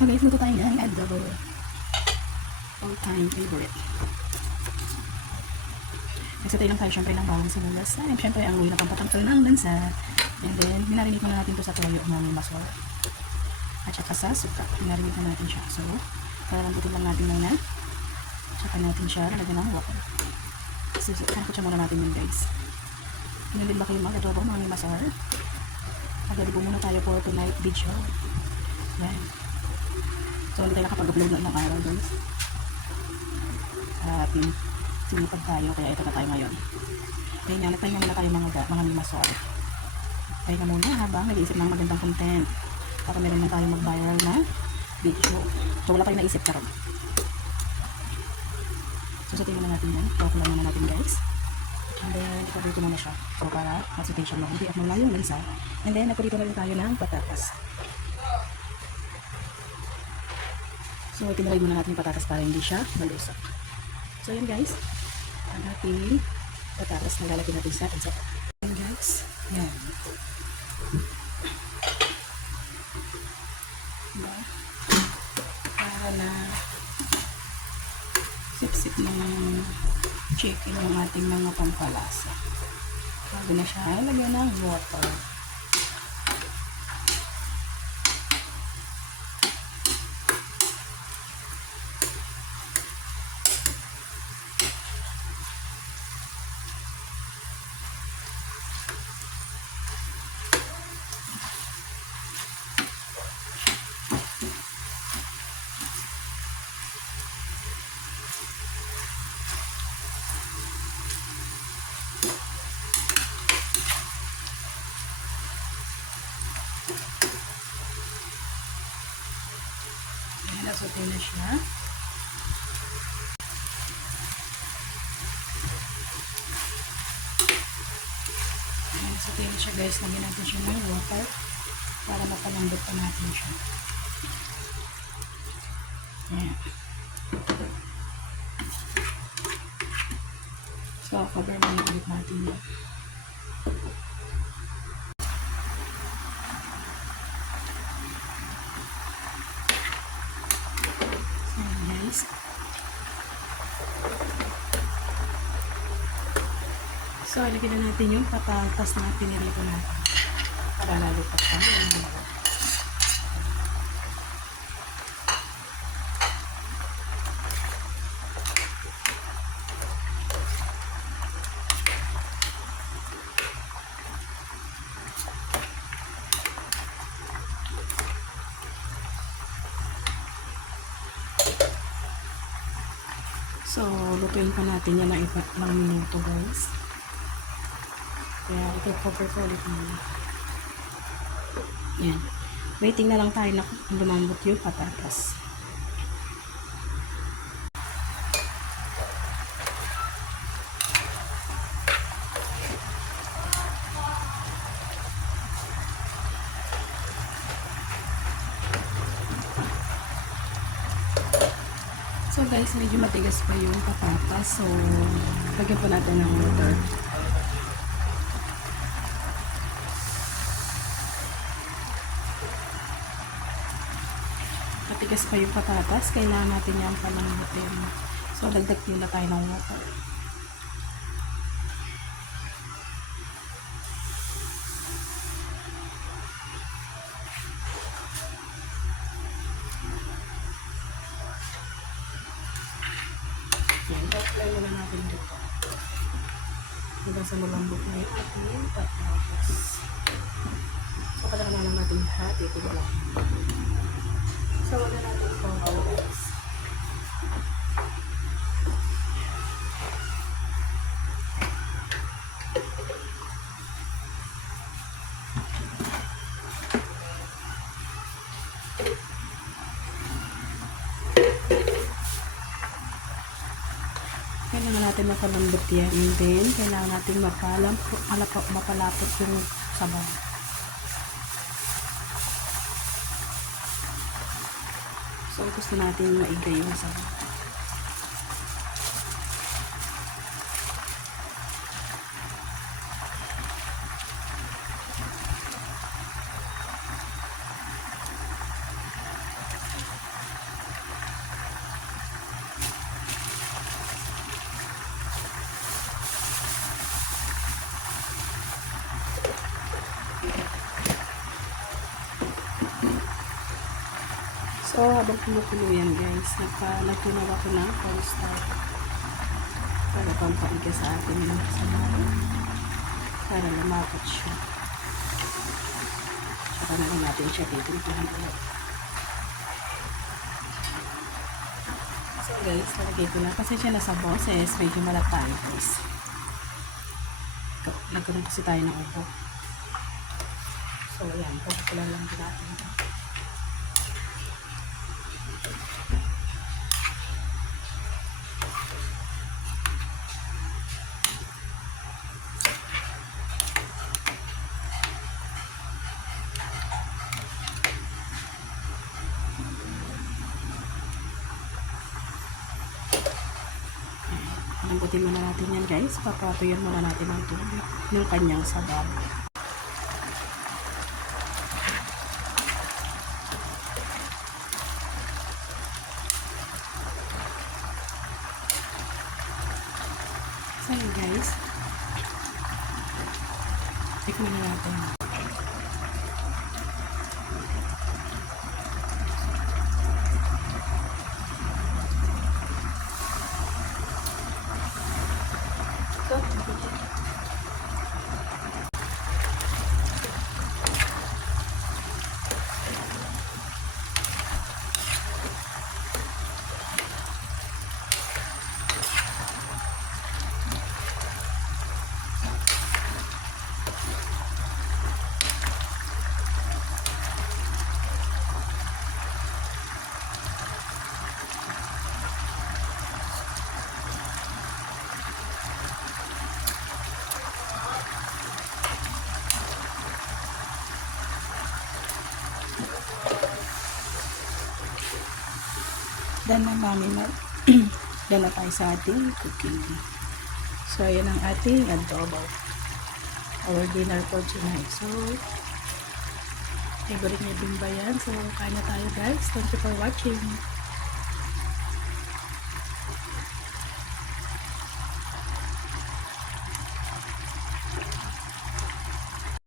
So guys, luto tayo ng adobo. All time favorite. Nagsatay lang tayo syempre ng bawang sibuyas. And syempre ang uwi na pampatangkal ng lansa. And then, minarinig na natin to sa tuwayo ng masor. At saka sa suka. Minarinig na natin siya. So, kalalambutin lang natin muna. Saka natin siya lalagyan ng water. So, kanakot siya muna natin yun guys. Pinalid ba kayo mag-adobo mga masor? Mag-adobo muna tayo for tonight video. Yan. So, hindi tayo nakapag-upload na ilang araw guys. Sinipag tayo, kaya ito na tayo ngayon. Kaya nga, nagpahinga muna tayo mga masor. Pahinga muna habang nag-iisip ng magandang content. Para meron na tayo mag-viral na video. So, wala tayong naisip karon. So, satin muna natin yan. Pawak lang muna natin guys. And then, ipabrito muna siya. So, para masutation mo. Hindi at mula yung lansa. And then, nagparito na rin tayo ng patatas. So, tinalay muna natin yung patatas para hindi siya malusak. So, yan guys. Ang ating patatas na lalagyan natin sa isa. Yan guys. Yan. Diba? Para na sip-sip ng chicken ng ating mga pampalasa. Bago na siya, lagyan ng water. Nasote na siya. Nasote na siya guys. Lagyan natin siya ng water para mapalambot pa natin siya. Ayan. So, cover muna ulit natin yun. So, ilagyan na natin yung patatas na pinirito natin para lalo pa siya. So, lutuin pa natin yan ng ilang minuto guys. Kaya ito cover ko ulit muna. Yan. Waiting na lang tayo na lumambot yung patatas. So guys, medyo matigas pa yung patatas. So, lagyan pa natin ng water. Matigas pa yung patatas, kailangan natin yung palambutin. So, dagdag muna tayo ng water. Yan, apply muna natin dito. Hanggang sa malambot na yung ating patatas. So, kailangan na lang natin lahat. Ito ba lang. So, wala natin itong guys. Kailangan natin mapalambot yan. And then, kailangan natin mapalapot yung sabaw. So, gusto natin maigay yung sabaw. So, habang kumukulo yan guys, nagtunaw ako ng cornstarch para pampaiga sa atin yung sabaw. Para lumapot siya. Tsaka na lang natin siya titimplahan ulit. So guys, nalagay ko na kasi siya nasa boses, medyo malat tayo guys. Nagkaroon kasi tayo ng upo. So ayan, pagkukulan lang din natin ito. Lambutin muna natin yan guys. Papatuyan muna natin ang tubig ng kanyang sabaw. So yun guys. Tikman na natin. Dan na namin na dan na tayo sa ating cooking. So ayan ang ating adobo. Our dinner for tonight. So favorite niya din ba yan? So kain na tayo guys. Thank you for watching.